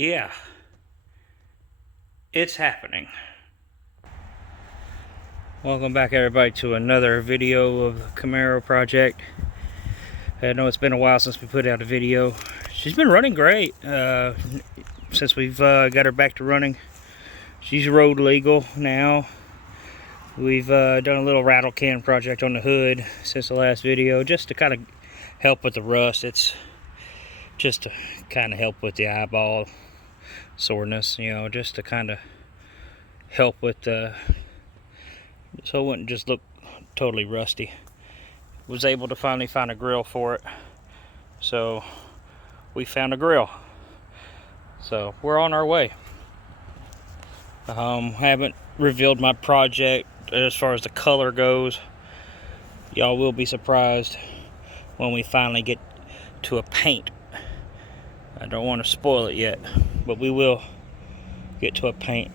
yeah, it's happening. Welcome back, everybody, to another video of the Camaro project. I know it's been a while since we put out a video. She's been running great since we've got her back to running. She's road legal now. We've done a little rattle can project on the hood since the last video, just to kind of help with the rust. It's just to kind of help with the eyeball soreness, you know, just to kind of help with the, so it wouldn't just look totally rusty. Was able to finally find a grill for it, so we found a grill, so we're on our way. Haven't revealed my project as far as the color goes. Y'all will be surprised when we finally get to a paint. I don't want to spoil it yet, but we will get to a paint.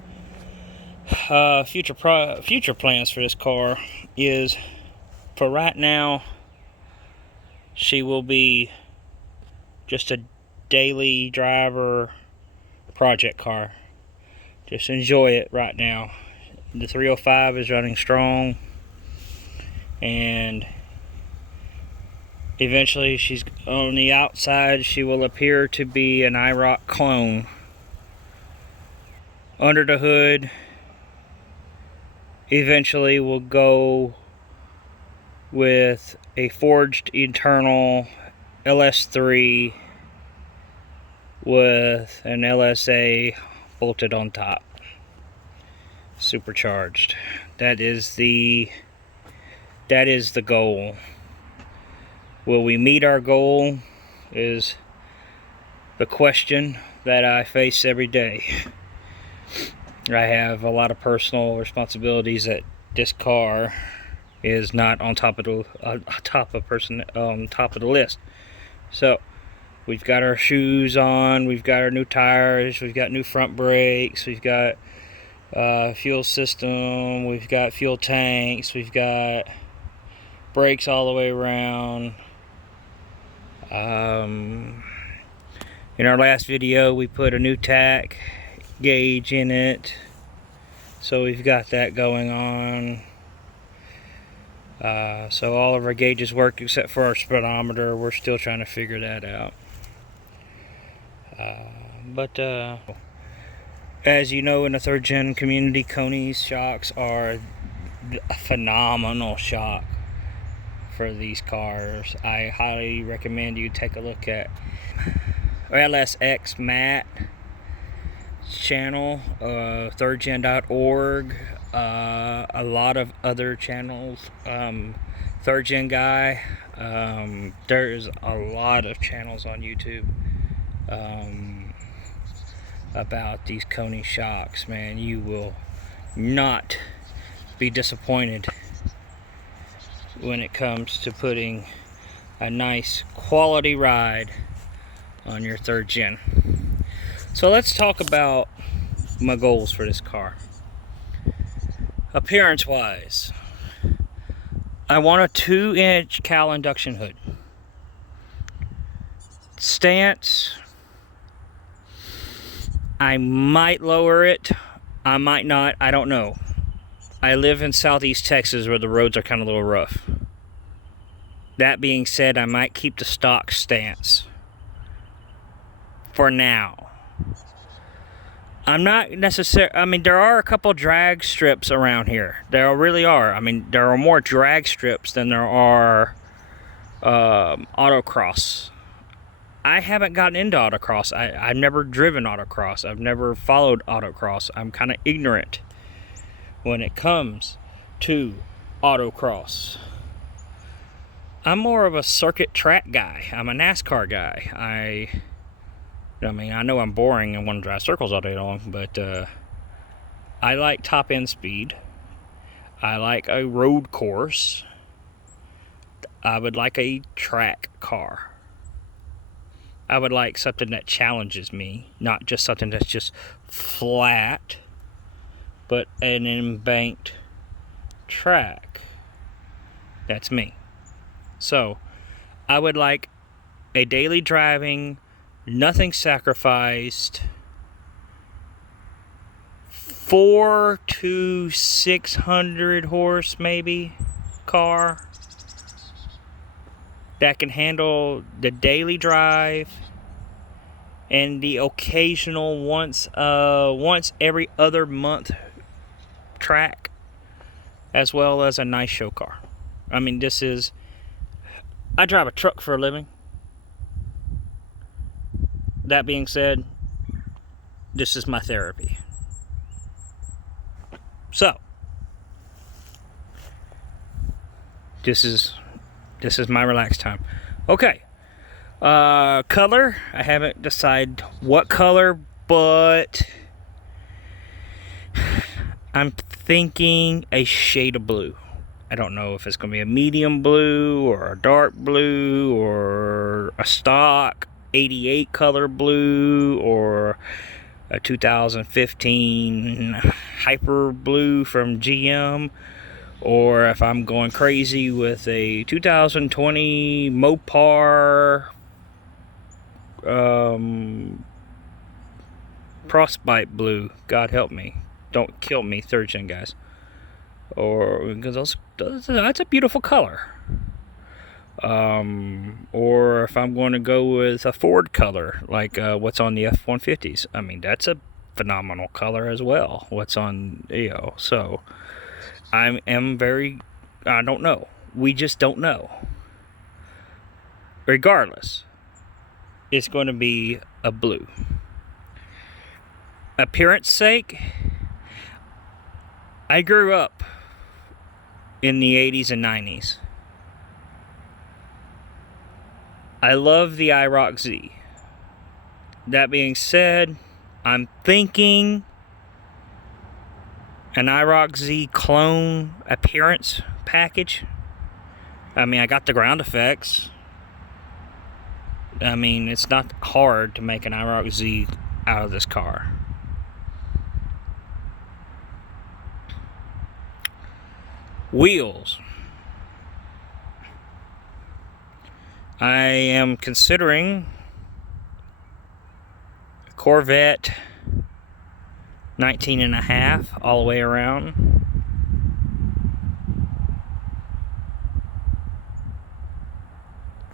Future plans for this car is, for right now, she will be just a daily driver project car. Just enjoy it right now. The 305 is running strong, and eventually she's on the outside. She will appear to be an IROC clone. Under the hood, eventually we'll go with a forged internal LS3 with an LSA bolted on top, supercharged. That is the goal. Will we meet our goal is the question that I face every day. I have a lot of personal responsibilities that this car is not on top of the list. So we've got our shoes on, we've got our new tires, we've got new front brakes, we've got fuel system, we've got fuel tanks, we've got brakes all the way around. In our last video we put a new tack gauge in it, so we've got that going on. So all of our gauges work except for our speedometer. We're still trying to figure that out. But as you know, in the third gen community, Koni's shocks are a phenomenal shock for these cars. I highly recommend you take a look at LSX Matt channel, thirdgen.org, a lot of other channels, third gen guy. There's a lot of channels on YouTube about these Koni shocks. Man, you will not be disappointed when it comes to putting a nice quality ride on your third gen. So let's talk about my goals for this car. Appearance wise, I want a 2-inch cowl induction hood. Stance, I might lower it, I might not, I don't know. I live in southeast Texas where the roads are kind of a little rough. That being said, I might keep the stock stance for now. I'm not necessarily, I mean, there are a couple drag strips around here. There really are. I mean, there are more drag strips than there are autocross. I haven't gotten into autocross. I've never driven autocross. I've never followed autocross. I'm kind of ignorant when it comes to autocross. I'm more of a circuit track guy. I'm a NASCAR guy. I mean, I know I'm boring and want to drive circles all day long, but I like top end speed. I like a road course. I would like a track car. I would like something that challenges me, not just something that's just flat, but an embanked track. That's me. So, I would like a daily driving, nothing sacrificed 4 to 600 horse maybe car that can handle the daily drive and the occasional once every other month track, as well as a nice show car. I mean, I drive a truck for a living. That being said, this is my therapy. So, this is my relaxed time. Okay. Color, I haven't decided what color, but I'm thinking a shade of blue. I don't know if it's going to be a medium blue or a dark blue or a stock 88 color blue or a 2015 hyper blue from GM, or if I'm going crazy with a 2020 Mopar frostbite blue. God help me, don't kill me, third gen guys. Or because that's a beautiful color. Or if I'm going to go with a Ford color, like what's on the F-150s. I mean, that's a phenomenal color as well. What's on, so I don't know. We just don't know. Regardless, it's going to be a blue. Appearance sake, I grew up in the 80s and 90s. I love the IROC Z. That being said, I'm thinking an IROC Z clone appearance package. I mean, I got the ground effects. I mean, it's not hard to make an IROC Z out of this car. Wheels. I am considering a Corvette 19.5 all the way around.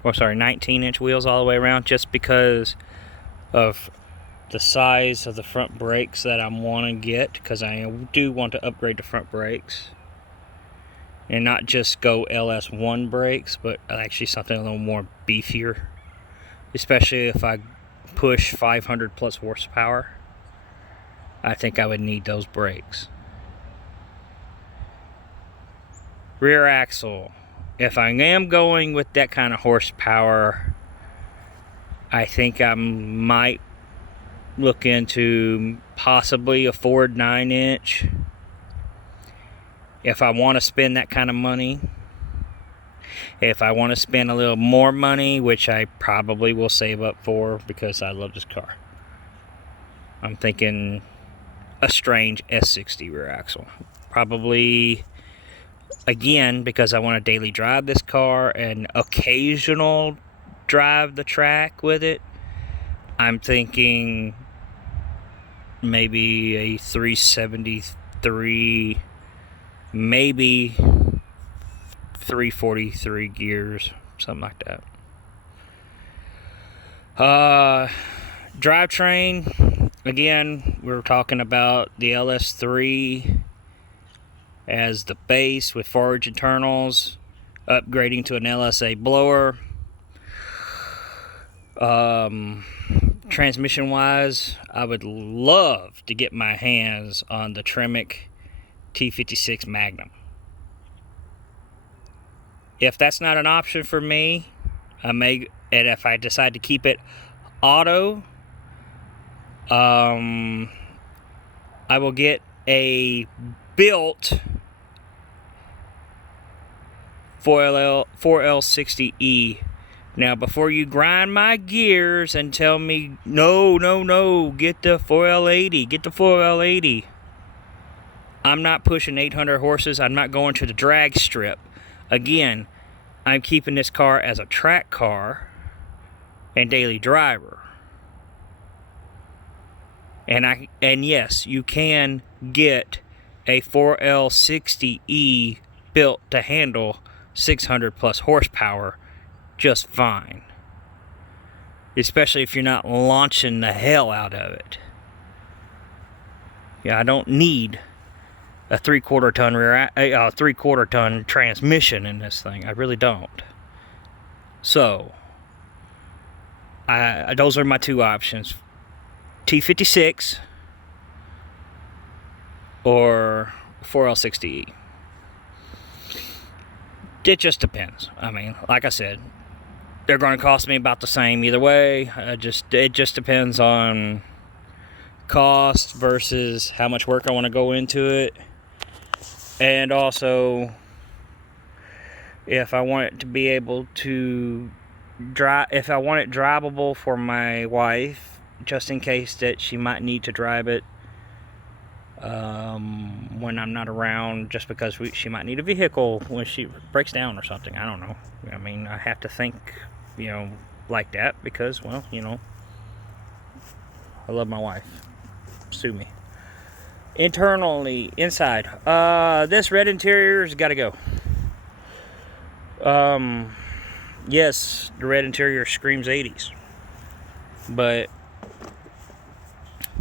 Or sorry, 19-inch wheels all the way around, just because of the size of the front brakes that I'm wanting to get, because I do want to upgrade the front brakes. And not just go LS1 brakes, but actually something a little more beefier. Especially if I push 500 plus horsepower. I think I would need those brakes. Rear axle. If I am going with that kind of horsepower, I think I might look into possibly a Ford 9-inch. If I want to spend that kind of money. If I want to spend a little more money, which I probably will save up for because I love this car, I'm thinking a strange S60 rear axle. Probably, again, because I want to daily drive this car and occasional drive the track with it, I'm thinking maybe a 373, maybe 343 gears, something like that. Drivetrain, again, we're talking about the LS3 as the base with forged internals, upgrading to an LSA blower. Transmission wise, I would love to get my hands on the Tremec T56 Magnum. If that's not an option for me, and if I decide to keep it auto, I will get a built 4L60E. Now, before you grind my gears and tell me, no, get the 4L80, get the 4L80. I'm not pushing 800 horses. I'm not going to the drag strip. Again, I'm keeping this car as a track car and daily driver. And yes, you can get a 4L60E built to handle 600 plus horsepower just fine. Especially if you're not launching the hell out of it. Yeah, I don't need a 3/4 ton a 3/4 ton transmission in this thing. I really don't. So, those are my two options: T56 or 4L60E. It just depends. I mean, like I said, they're going to cost me about the same either way. It just depends on cost versus how much work I want to go into it, and also if I want it to be able to drive, if I want it drivable for my wife, just in case that she might need to drive it when I'm not around, just because she might need a vehicle when she breaks down or something. I don't know. I mean, I have to think, like that, because, well, I love my wife. Sue me. Internally, inside, this red interior's got to go. Yes, the red interior screams 80s, but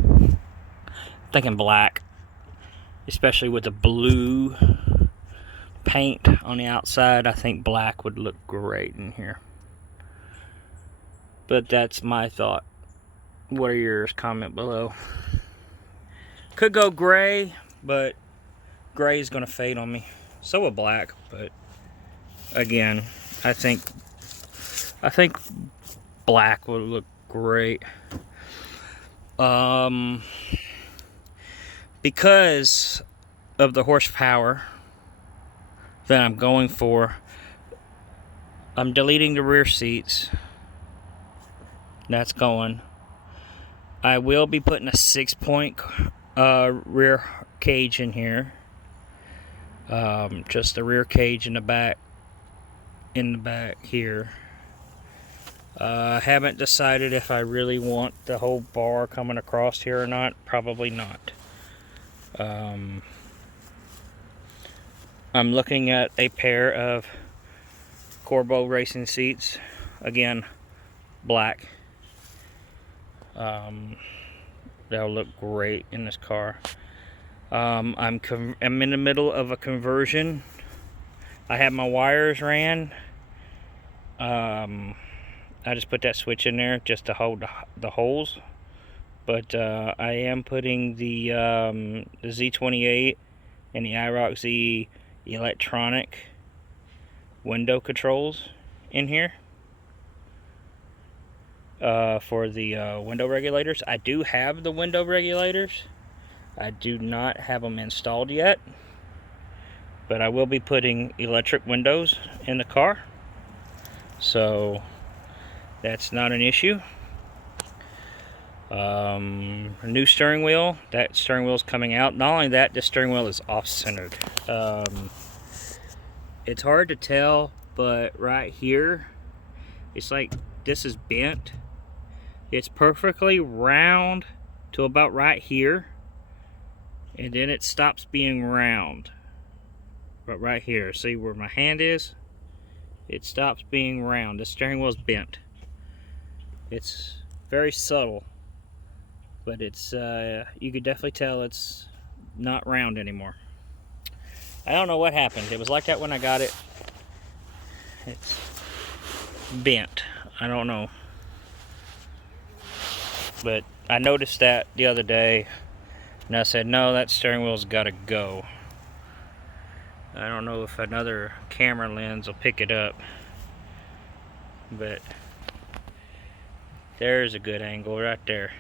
I'm thinking black, especially with the blue paint on the outside. I think black would look great in here. But that's my thought. What are yours? Comment below. Could go gray, but gray is going to fade on me. So will black, but again, I think black would look great. Because of the horsepower that I'm going for, I'm deleting the rear seats. That's going. I will be putting a 6-point rear cage in here. Just the rear cage in the back here. I haven't decided if I really want the whole bar coming across here or not. Probably not. I'm looking at a pair of Corbeau racing seats. Again, black. That'll look great in this car. I'm in the middle of a conversion. I have my wires ran. I just put that switch in there just to hold the holes. But I am putting the Z28 and the IROC Z electronic window controls in here for the window regulators. I do have the window regulators. I do not have them installed yet, but I will be putting electric windows in the car, so that's not an issue. A new steering wheel. That steering wheel is coming out. Not only that, this steering wheel is off-centered. It's hard to tell, but right here, it's like this is bent. It's perfectly round to about right here, and then it stops being round. But right here, see where my hand is? It stops being round. The steering wheel is bent. It's very subtle, but it's you could definitely tell it's not round anymore. I don't know what happened. It was like that when I got it. It's bent. I don't know. But I noticed that the other day, and I said, no, that steering wheel's got to go. I don't know if another camera lens will pick it up, but there's a good angle right there.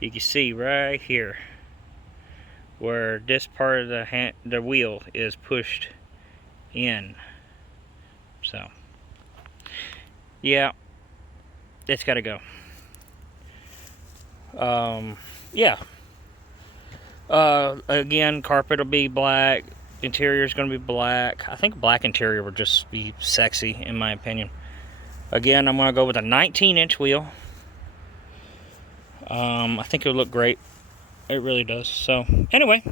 You can see right here where this part of the wheel is pushed in. So yeah, it's got to go. Yeah. Again, carpet will be black. Interior is going to be black. I think black interior would just be sexy, in my opinion. Again, I'm going to go with a 19-inch wheel. I think it would look great It really does. So anyway,